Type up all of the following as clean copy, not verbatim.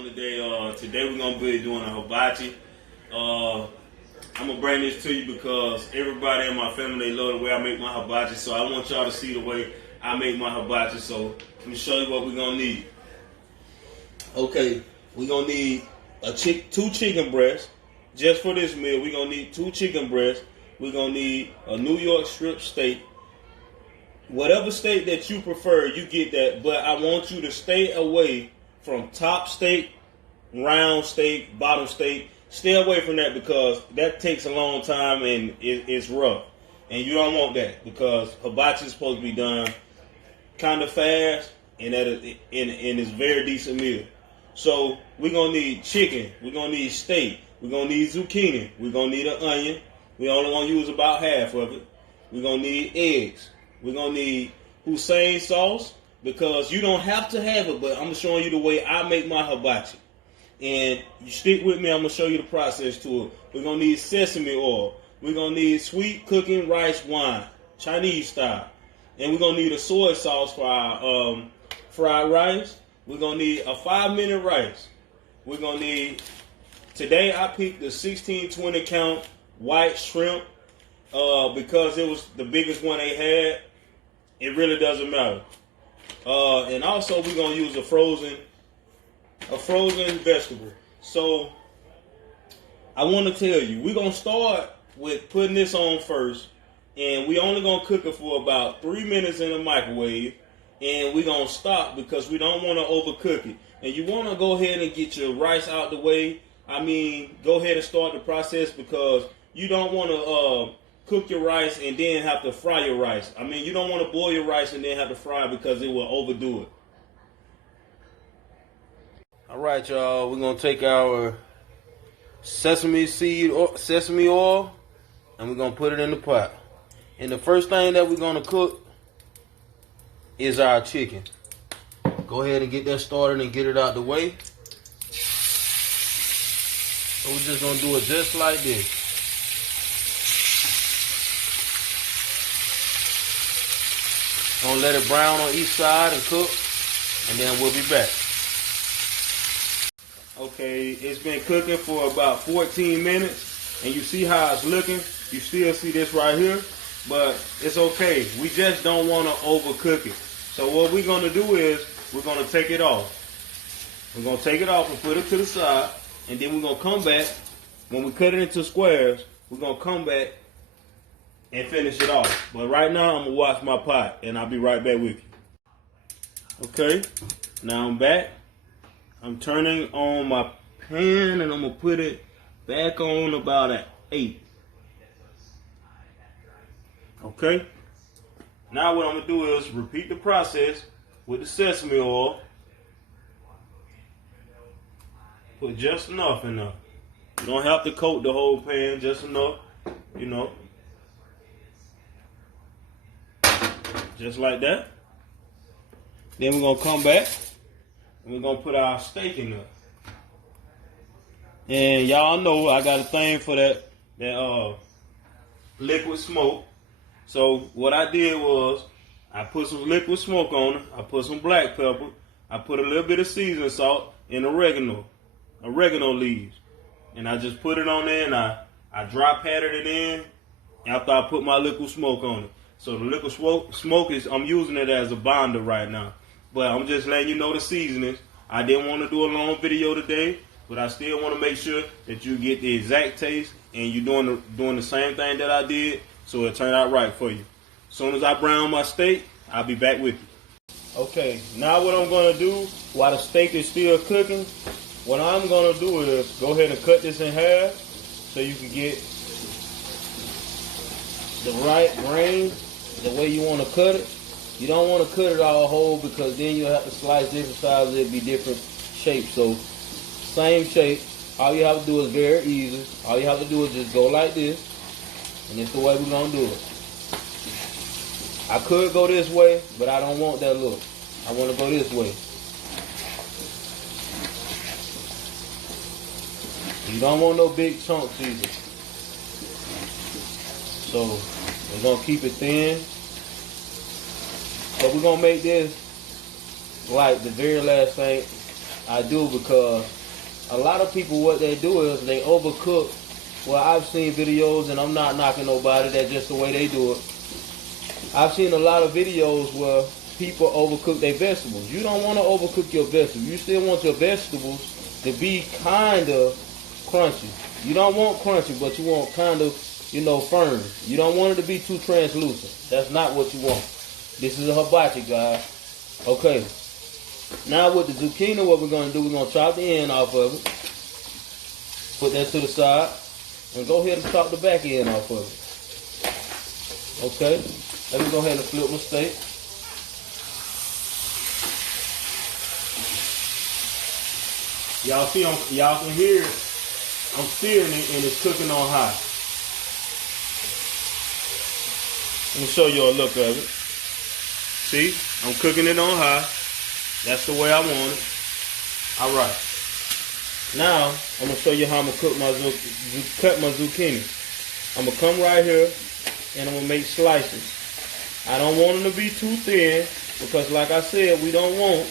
on today. Today we're gonna be doing a hibachi. I'm gonna bring this to you because everybody in my family, they love the way I make my hibachi. So I want y'all to see the way I make my hibachi. So let me show you what we're gonna need. Okay, we're gonna need two chicken breasts. Just for this meal, we're gonna need 2 chicken breasts. We're gonna need a New York strip steak. Whatever steak that you prefer, you get that. But I want you to stay away from top steak, round steak, bottom steak. Stay away from that because that takes a long time and it's rough. And you don't want that because hibachi is supposed to be done kind of fast and it's very decent meal. So we're going to need chicken. We're going to need steak. We're going to need zucchini. We're going to need an onion. We only want to use about half of it. We're going to need eggs. We're going to need Hussein sauce because you don't have to have it, but I'm showing you the way I make my hibachi. And you stick with me, I'm going to show you the process to it. We're going to need sesame oil. We're going to need sweet cooking rice wine, Chinese style. And we're going to need a soy sauce for our fried rice. We're going to need a 5-minute rice. We're going to need, today I picked the 16-20 count white shrimp because it was the biggest one they had. It really doesn't matter. And also we're going to use a frozen vegetable. So I want to tell you, we're going to start with putting this on first. And we only going to cook it for about 3 minutes in the microwave. And we're going to stop because we don't want to overcook it. And you want to go ahead and get your rice out the way. I mean, go ahead and start the process because you don't want to cook your rice and then have to fry your rice. I mean, you don't want to boil your rice and then have to fry it because it will overdo it. All right, y'all. We're going to take our sesame oil, and we're going to put it in the pot. And the first thing that we're going to cook is our chicken. Go ahead and get that started and get it out the way. So we're just going to do it just like this. Gonna let it brown on each side and cook, and then we'll be back. Okay, it's been cooking for about 14 minutes, and you see how it's looking. You still see this right here, but it's okay. We just don't want to overcook it. So what we're gonna do is we're gonna take it off. We're gonna take it off and put it to the side, and then we're gonna come back. When we cut it into squares, we're gonna come back and finish it off. But right now, I'm gonna wash my pot, and I'll be right back with you. Okay, now I'm back. I'm turning on my pan, and I'm gonna put it back on about at 8. Okay. Now what I'm gonna do is repeat the process with the sesame oil. Put just enough in there. You don't have to coat the whole pan, just enough, you know. Just like that. Then we're gonna come back and we're gonna put our steak in there. And y'all know I got a thing for that liquid smoke. So what I did was I put some liquid smoke on it. I put some black pepper. I put a little bit of seasoning salt and oregano leaves. And I just put it on there and I dry patted it in after I put my liquid smoke on it. So the liquid smoke is, I'm using it as a binder right now. But I'm just letting you know the seasonings. I didn't want to do a long video today, but I still want to make sure that you get the exact taste and you're doing the same thing that I did, so it turned out right for you. As soon as I brown my steak, I'll be back with you. Okay, now what I'm going to do while the steak is still cooking, what I'm going to do is go ahead and cut this in half so you can get the right grain, the way you want to cut it. You don't want to cut it all whole because then you'll have to slice different sizes. It'll be different shapes. So same shape. All you have to do is very easy. All you have to do is just go like this. And it's the way we're going to do it. I could go this way, but I don't want that look. I want to go this way. You don't want no big chunks either. So we're going to keep it thin. But we're going to make this like the very last thing I do because a lot of people, what they do is they overcook. Well, I've seen videos, and I'm not knocking nobody, that's just the way they do it. I've seen a lot of videos where people overcook their vegetables. You don't want to overcook your vegetables. You still want your vegetables to be kind of crunchy. You don't want crunchy, but you want kind of, firm. You don't want it to be too translucent. That's not what you want. This is a hibachi, guys. Okay. Now with the zucchini, what we're going to do, we're going to chop the end off of it. Put that to the side. And go ahead and chop the back end off of it. Okay. Let me go ahead and flip my steak. Y'all see, y'all can hear it. I'm searing it and it's cooking on high. Let me show you a look of it. See, I'm cooking it on high. That's the way I want it. All right. Now I'm gonna show you how I'm gonna cut my zucchini. I'm gonna come right here and I'm gonna make slices. I don't want them to be too thin because, like I said, we don't want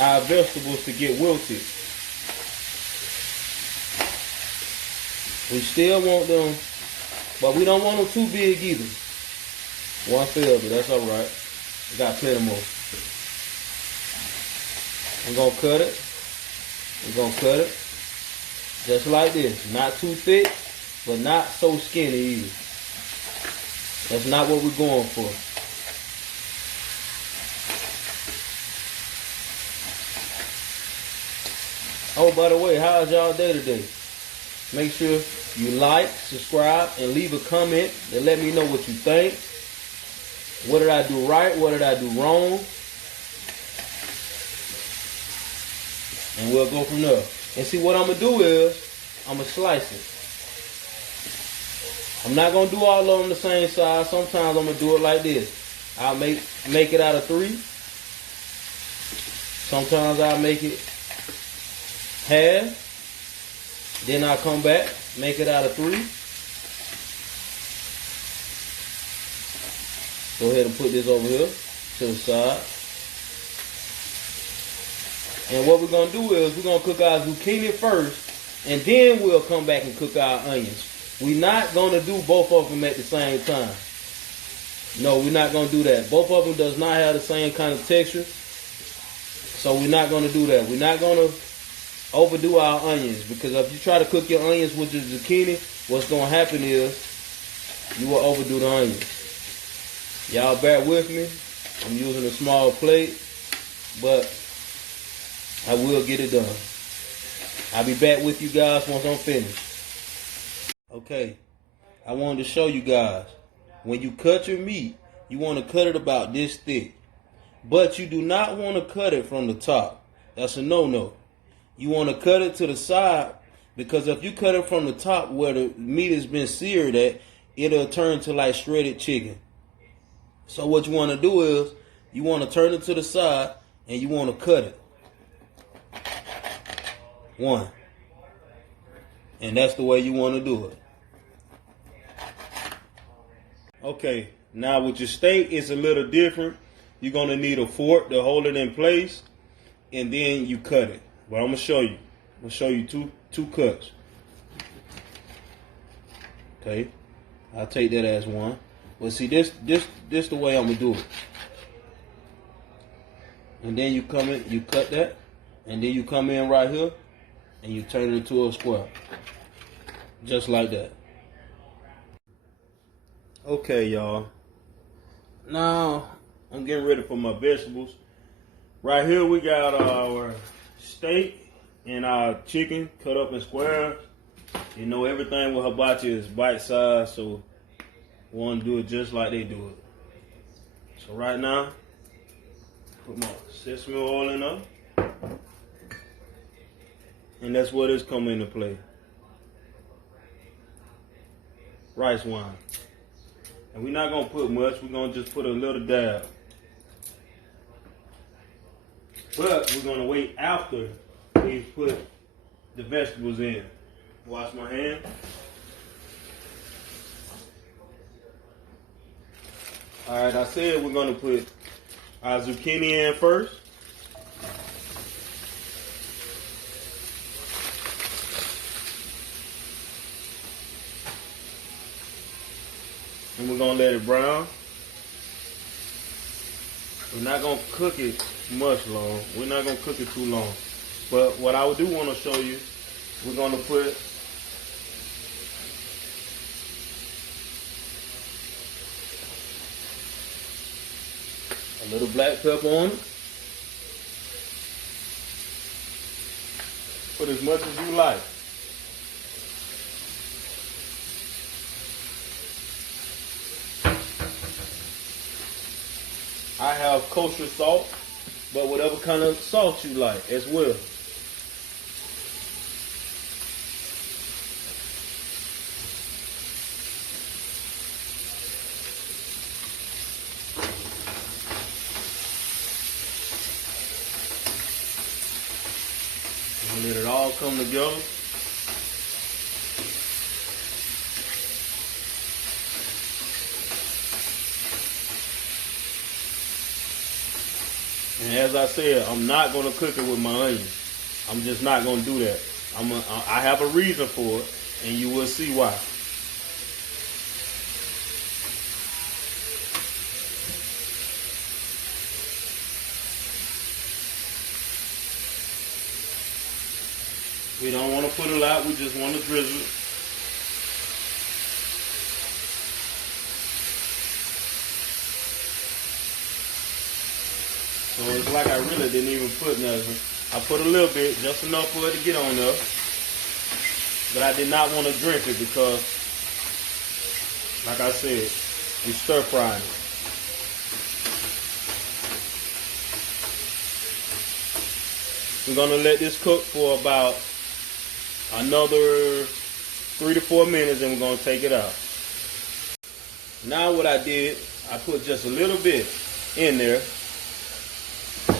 our vegetables to get wilted. We still want them, but we don't want them too big either. One filter, that's all right. We got plenty more. I'm gonna cut it. We're going to cut it just like this. Not too thick, but not so skinny either. That's not what we're going for. Oh, by the way, how's y'all day today? Make sure you like, subscribe, and leave a comment and let me know what you think. What did I do right? What did I do wrong? And we'll go from there. And see, what I'm going to do is, I'm going to slice it. I'm not going to do all of them the same size. Sometimes I'm going to do it like this. I'll make it out of 3. Sometimes I'll make it half. Then I'll come back, make it out of 3. Go ahead and put this over here to the side. And what we're going to do is we're going to cook our zucchini first, and then we'll come back and cook our onions. We're not going to do both of them at the same time. No, we're not going to do that. Both of them does not have the same kind of texture, so we're not going to do that. We're not going to overdo our onions, because if you try to cook your onions with the zucchini, what's going to happen is you will overdo the onions. Y'all bear with me. I'm using a small plate, but I will get it done. I'll be back with you guys once I'm finished. Okay, I wanted to show you guys, when you cut your meat, you want to cut it about this thick. But you do not want to cut it from the top. That's a no-no. You want to cut it to the side, because if you cut it from the top where the meat has been seared at, it'll turn to like shredded chicken. So what you want to do is, you want to turn it to the side and you want to cut it. 1. And that's the way you want to do it. Okay, now with your steak, it's a little different. You're going to need a fork to hold it in place, and then you cut it. But I'm going to show you. I'm going to show you two cuts. Okay, I'll take that as 1. But see, this the way I'm going to do it. And then you come in, you cut that, and then you come in right here, and you turn it into a square. Just like that. Okay, y'all. Now, I'm getting ready for my vegetables. Right here, we got our steak and our chicken cut up in squares. You know, everything with hibachi is bite-sized, so we want to do it just like they do it. So right now, put my sesame oil in there. And that's where this comes into play. Rice wine. And we're not going to put much. We're going to just put a little dab. But we're going to wait after we put the vegetables in. Wash my hand. Alright, I said we're going to put our zucchini in first. And we're gonna let it brown. We're not gonna cook it much long. We're not gonna cook it too long. But what I do want to show you, we're gonna put a little black pepper on it. Put as much as you like. I have kosher salt, but whatever kind of salt you like as well. And let it all come together. And as I said, I'm not going to cook it with my onions. I'm just not going to do that. I have a reason for it, and you will see why. We don't want to put a lot, we just want to drizzle it. So it's like I really didn't even put nothing. I put a little bit, just enough for it to get on there. But I did not want to drink it because, like I said, we stir frying it. We're going to let this cook for about another 3 to 4 minutes, and we're going to take it out. Now what I did, I put just a little bit in there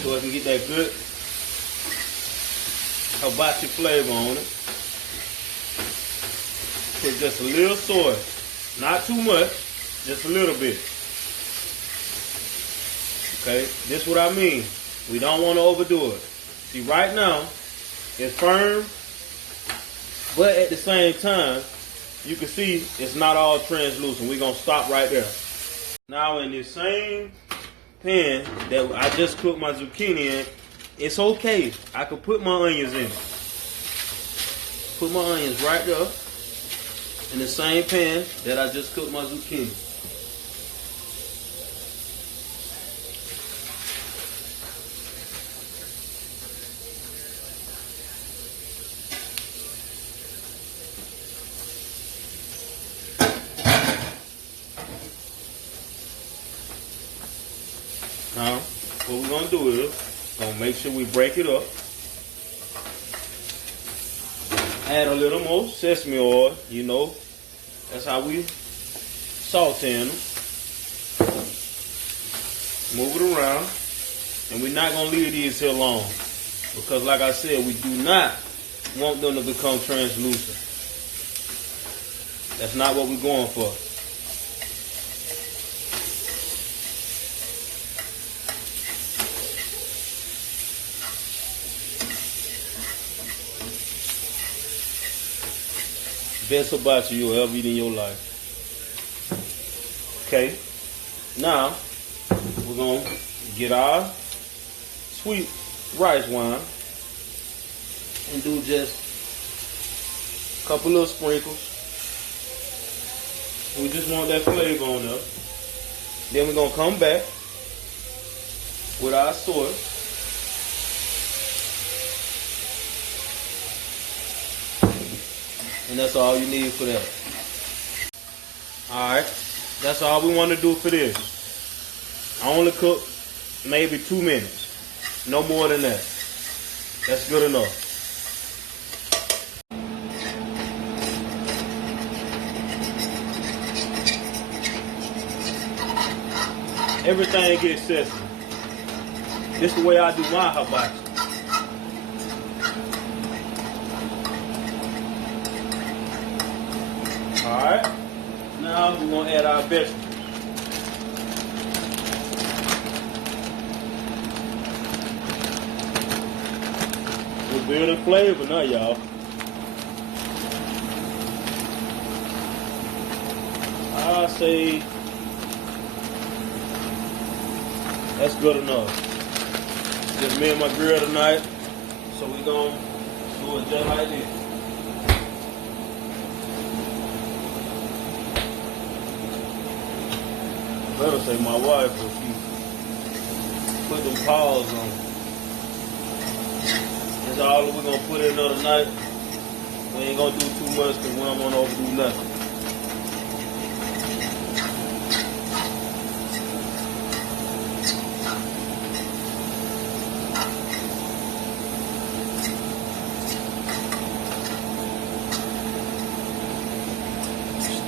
so I can get that good hibachi flavor on it. Put just a little soy, not too much, just a little bit. Okay, this is what I mean. We don't want to overdo it. See, right now, it's firm, but at the same time, you can see it's not all translucent. We're going to stop right there. Now in this same pan that I just cooked my zucchini in, it's okay. I could put my onions in. Put my onions right there in the same pan that I just cooked my zucchini. Now, what we're going to do is, going to make sure we break it up. Add a little more sesame oil, you know. That's how we saute them. Move it around. And we're not going to leave these here long. Because like I said, we do not want them to become translucent. That's not what we're going for. Best hibachi you'll ever eat in your life. Okay, now we're going to get our sweet rice wine and do just a couple little sprinkles. We just want that flavor on there. Then we're going to come back with our soy. And that's all you need for that. Alright, that's all we want to do for this. I only cook maybe 2 minutes. No more than that. That's good enough. Everything gets sesame. This is the way I do my hibachi. Alright, now we're going to add our vegetables. We're building flavor now, y'all. I'll say that's good enough. Just me and my grill tonight, so we gonna do it just like this. Better say my wife, but she put them paws on. That's all we're gonna put in another night. We ain't gonna do too much because we don't want to overdo nothing.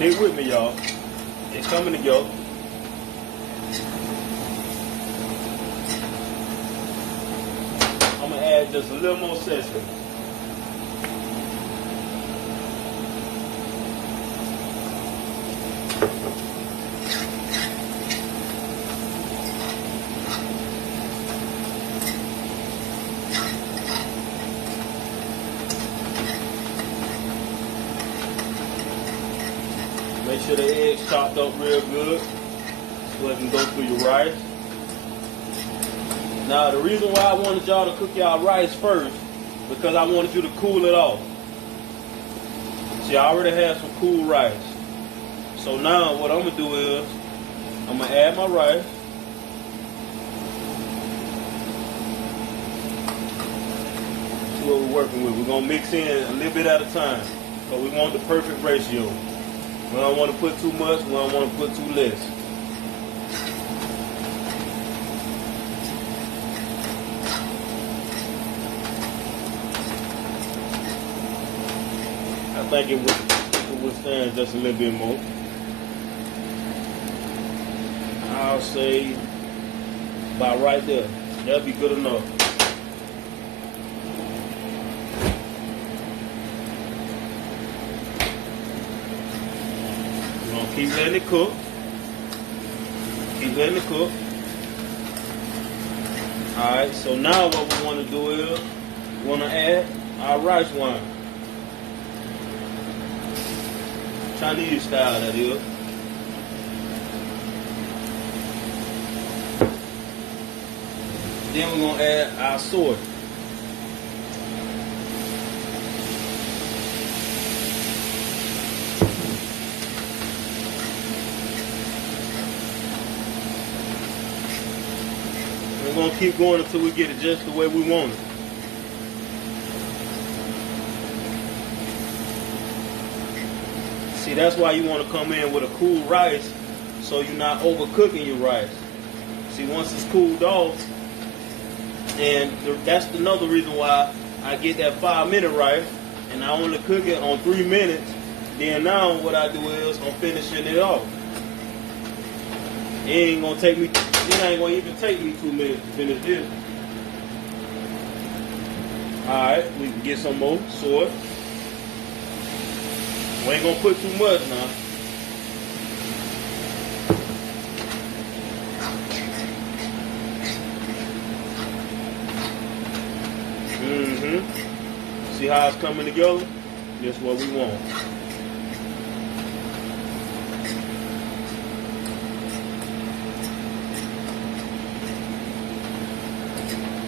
Stick with me, y'all. It's coming together. I'm gonna add just a little more sesame. Make sure the eggs chopped up real good so it can go through your rice. Now the reason why I wanted y'all to cook y'all rice first, because I wanted you to cool it off. See, I already have some cool rice. So now what I'm gonna do is, I'm gonna add my rice. See what we're working with. We're gonna mix in a little bit at a time. So we want the perfect ratio. We don't want to put too much, we don't want to put too less. I think it would withstand just a little bit more. I'll say about right there. That'll be good enough. Keep letting it cook. Keep letting it cook. Alright, so now what we want to do is we want to add our rice wine. Chinese style, that is. Then we're going to add our soy. We're going to keep going until we get it just the way we want it. See, that's why you want to come in with a cool rice so you're not overcooking your rice. See, once it's cooled off, and that's another reason why I get that 5-minute rice and I only cook it on 3 minutes. Then now what I do is I'm finishing it off. It ain't going to take me, it ain't going to even take me 2 minutes to finish this. Alright, we can get some more soy. We ain't going to put too much now. See how it's coming together? That's what we want.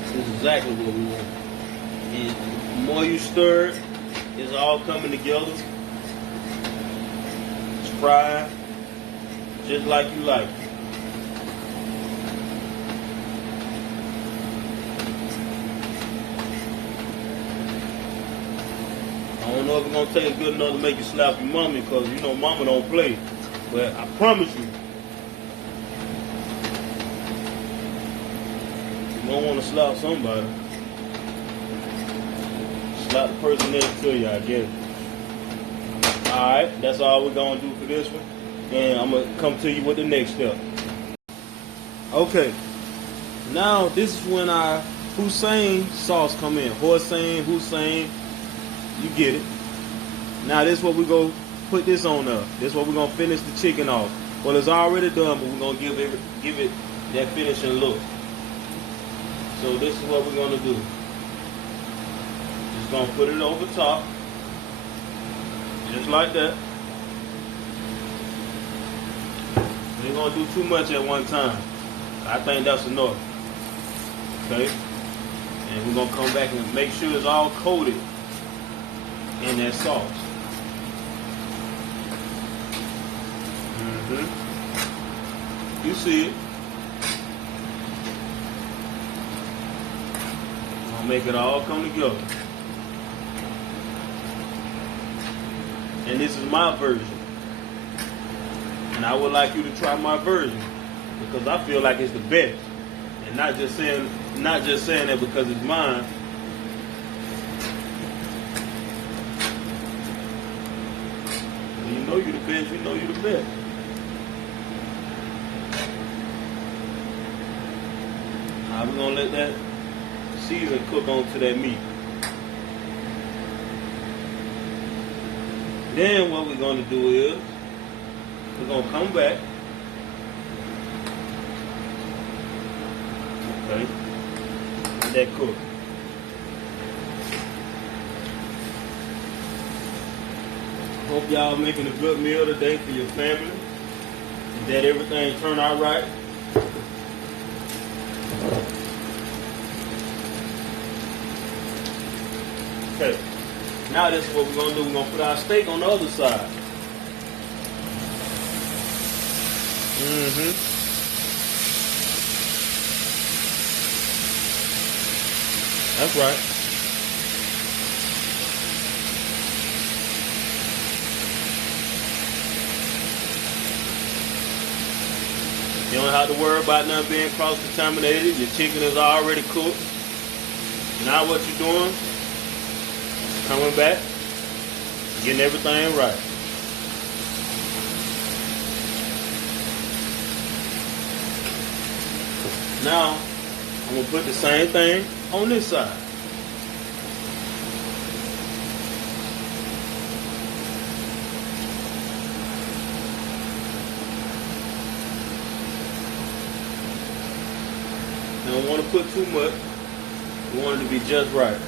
This is exactly what we want. And the more you stir it, it's all coming together. It's fried just like you like it. I don't know if it's going to taste good enough to make you slap your mommy, because you know mama don't play. But I promise you, you don't want to slap somebody. Slap the person next to you, I guess. Alright, that's all we're going to do for this one. And I'm going to come to you with the next step. Okay, now this is when our Hussein sauce come in. Hussein, you get it. Now this is what we're going to put this on up. This is what we're going to finish the chicken off. Well, it's already done, but we're going to give it that finishing look. So this is what we're going to do. Just going to put it over top. Just like that. We ain't gonna do too much at one time. I think that's enough. Okay? And we're gonna come back and make sure it's all coated in that sauce. You see it. I'll make it all come together. And this is my version. And I would like you to try my version because I feel like it's the best. And not just saying that because it's mine. When you know you're the best, you know you're the best. Now we're gonna let that season cook onto that meat. Then what we're gonna do is we're gonna come back. Okay. Let that cook. Hope y'all making a good meal today for your family. And that everything turned out right. Okay. Now this is what we're gonna do. We're gonna put our steak on the other side. That's right. You don't have to worry about nothing being cross-contaminated. Your chicken is already cooked. Now what you're doing, coming back, getting everything right. Now, I'm going to put the same thing on this side. You don't want to put too much. You want it to be just right.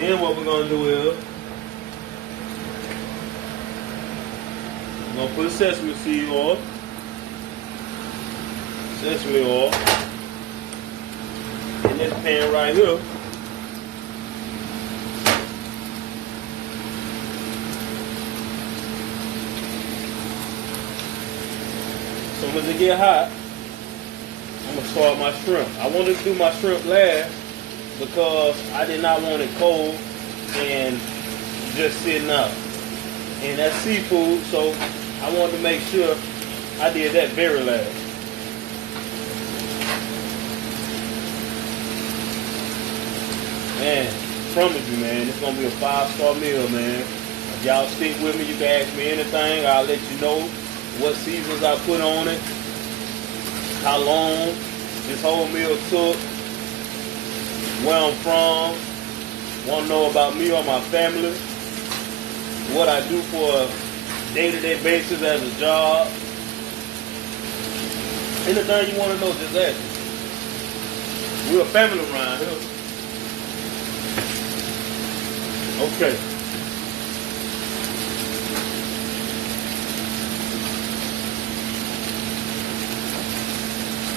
Then what we're going to do is we're going to put sesame seed oil, sesame oil in this pan right here. So as it get hot, I'm going to start my shrimp. I wanted to do my shrimp last because I did not want it cold and just sitting out. And that's seafood, so I wanted to make sure I did that very last. Man, I promise you, man, it's going to be a 5-star meal, man. If y'all stick with me, you can ask me anything. I'll let you know what seasons I put on it, how long this whole meal took, where I'm from, want to know about me or my family, what I do for a day-to-day basis as a job. Anything you want to know, just ask me. We're a family around here. Okay.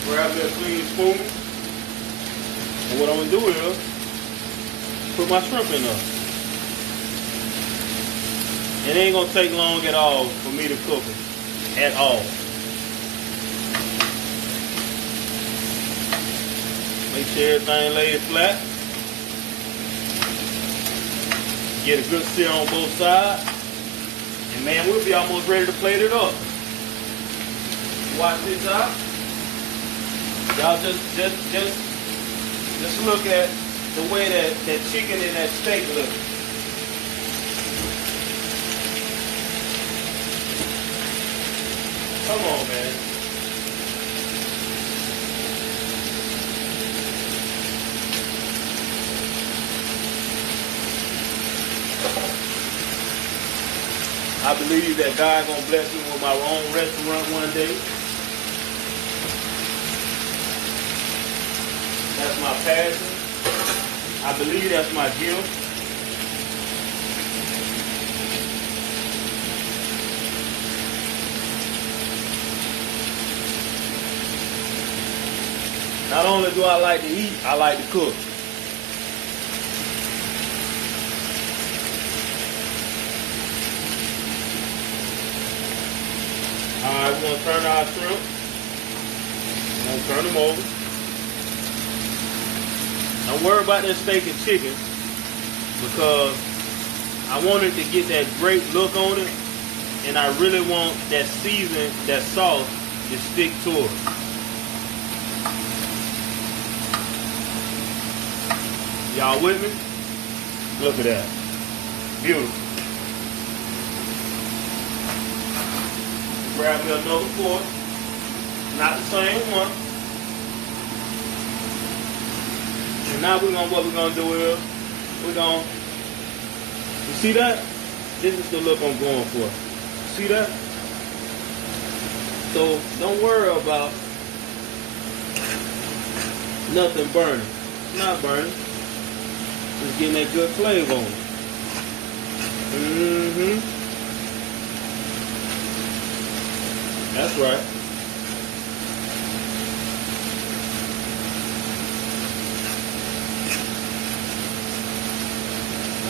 Grab me a clean spoon. And what I'm going to do is put my shrimp in there. It ain't going to take long at all for me to cook it. At all. Make sure everything lays flat. Get a good sear on both sides. And man, we'll be almost ready to plate it up. Watch this out. Y'all just look at the way that chicken and that steak look. Come on, man. I believe that God gonna bless me with my own restaurant one day. That's my passion. I believe that's my gift. Not only do I like to eat, I like to cook. Alright, we're going to turn our shrimp. We're going to turn them over. Don't worry about that steak and chicken because I wanted to get that great look on it, and I really want that season, that sauce, to stick to it. Y'all with me? Look at that. Beautiful. Grab me another fork. Not the same one. And now what we're gonna do is you see that? This is the look I'm going for. See that? So don't worry about nothing burning. It's not burning. Just getting that good flavor on it. That's right.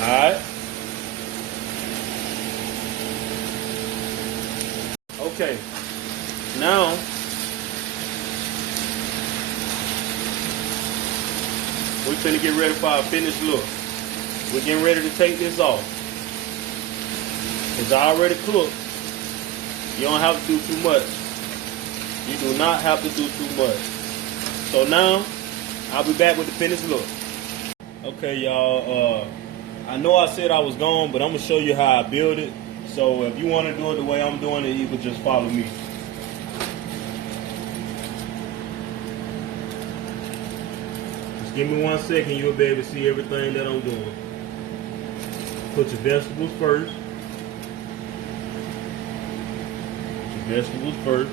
Alright. Okay. Now we're finna get ready for our finished look. We're getting ready to take this off. It's already cooked. You don't have to do too much. You do not have to do too much. So now, I'll be back with the finished look. Okay, y'all. I know I said I was gone, but I'm going to show you how I build it. So if you want to do it the way I'm doing it, you can just follow me. Just give me 1 second, you'll be able to see everything that I'm doing. Put your vegetables first. Vegetables first.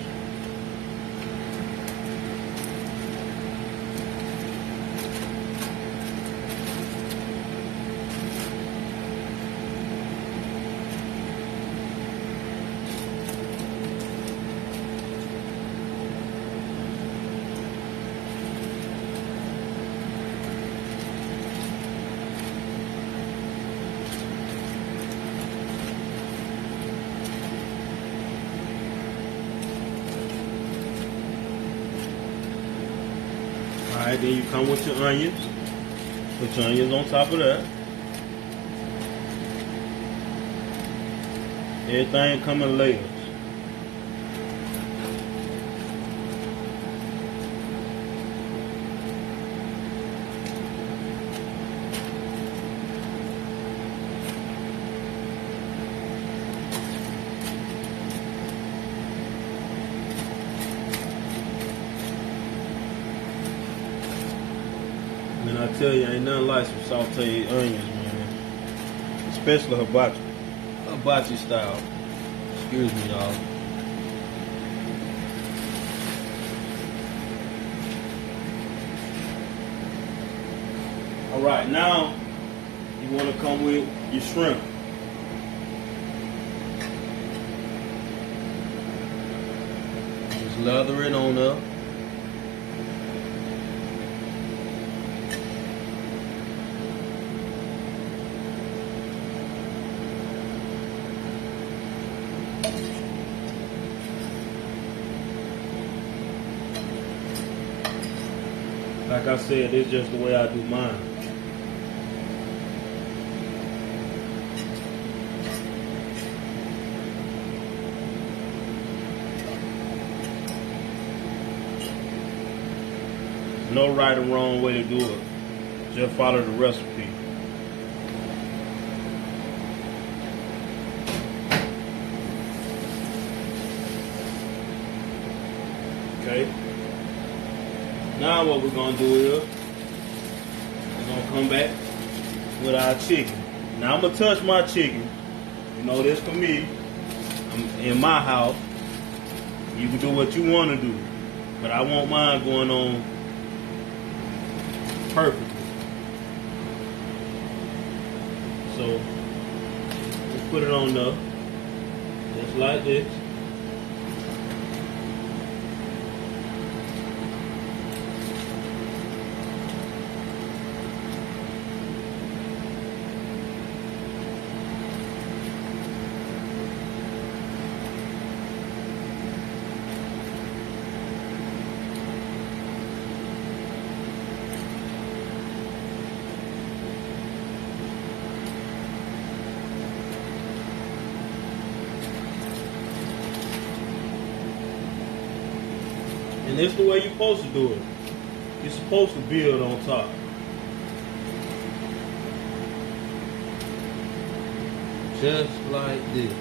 Alright, then you come with your onions. Put your onions on top of that. Everything come in layers. And I tell you, ain't nothing like some sauteed onions, man. Especially hibachi style. Excuse me, y'all. Alright, now you want to come with your shrimp. Just lather it on up. Like I said, it's just the way I do mine. No right or wrong way to do it. Just follow the recipe. Okay. Now what we're gonna do is we're gonna come back with our chicken. Now I'm gonna touch my chicken. You know this for me. I'm in my house. You can do what you want to do, but I want mine going on perfectly. So let's put it on there, just like this. And this is the way you're supposed to do it. You're supposed to build on top. Just like this.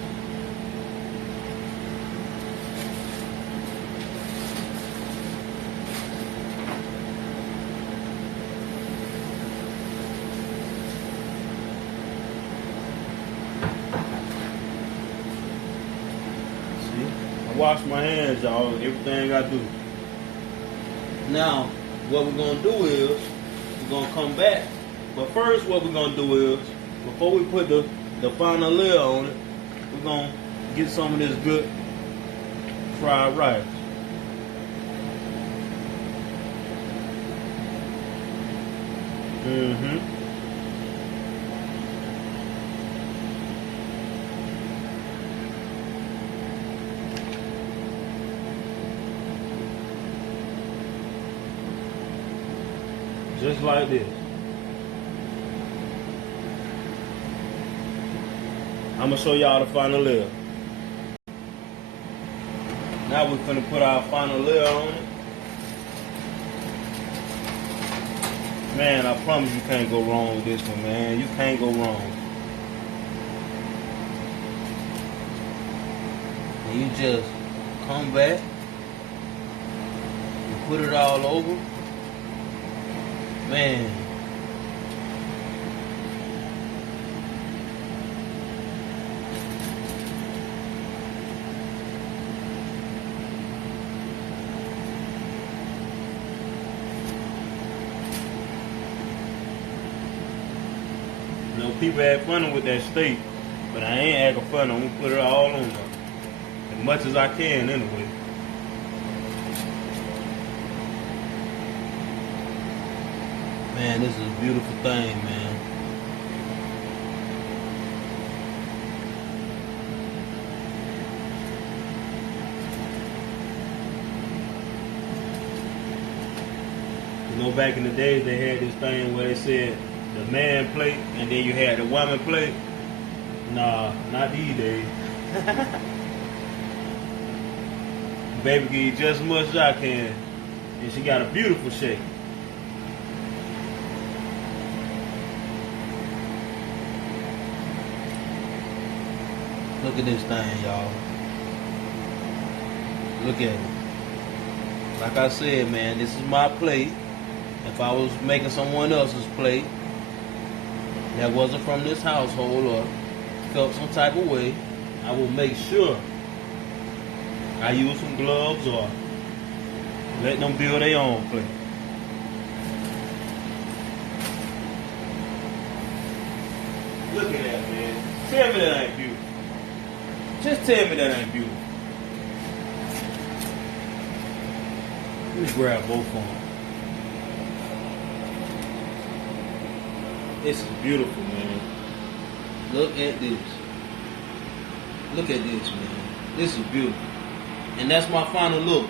See? I wash my hands, y'all. Everything I do. Now, what we're going to do is, we're going to come back. But first, what we're going to do is, before we put the final layer on it, we're going to get some of this good fried rice. Just like this. I'm gonna show y'all the final layer. Now we're gonna put our final layer on it. Man, I promise you can't go wrong with this one, man. You can't go wrong. And you just come back and put it all over. Man. You know, people had fun with that steak, but I ain't acting fun. I'm gonna put it all on there. As much as I can, anyway. Man, this is a beautiful thing, man. You know, back in the days, they had this thing where they said the man plate, and then you had the woman plate. Nah, not these days. Baby can eat just as much as I can, and she got a beautiful shape. Look at this thing, y'all. Look at it. Like I said, man, this is my plate. If I was making someone else's plate that wasn't from this household or felt some type of way, I will make sure I use some gloves or let them build their own plate. Look at that, man. Tell me that ain't beautiful. Just tell me that ain't beautiful. Let me grab both of them. This is beautiful, man. Look at this. Look at this, man. This is beautiful. And that's my final look.